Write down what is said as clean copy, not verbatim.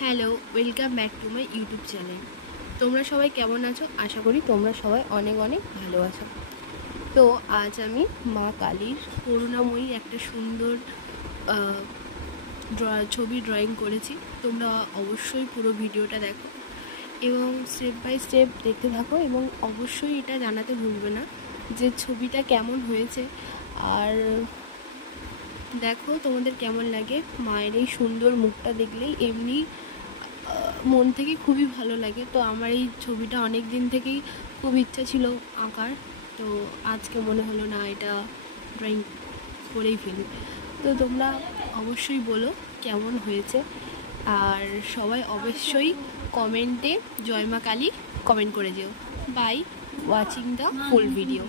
Hello, welcome back to my YouTube channel. তোমরা সবাই কেমন আছো? আশা করি তোমরা সবাই অনেক অনেক ভালো আছো। তো আজ আমি মা কালীর করুণাময়ী একটা সুন্দর ছবি ড্রয়িং করেছি। তোমরা অবশ্যই পুরো ভিডিওটা দেখো এবং স্টেপ বাই স্টেপ দেখতে থাকো, এবং অবশ্যই এটা জানাতে ভুলবে না যে ছবিটা কেমন হয়েছে। আর দেখো তোমাদের কেমন লাগে। মায়ের এই সুন্দর মুখটা দেখলেই এমনি মন থেকে খুবই ভালো লাগে। তো আমার এই ছবিটা অনেক দিন থেকেই খুব ইচ্ছা ছিল আঁকার, তো আজকে মনে হলো না এটা ড্রয়িং করেই ফেলি। তো তোমরা অবশ্যই বলো কেমন হয়েছে, আর সবাই অবশ্যই কমেন্টে জয় মা কালী কমেন্ট করে যেও। By watching the full video.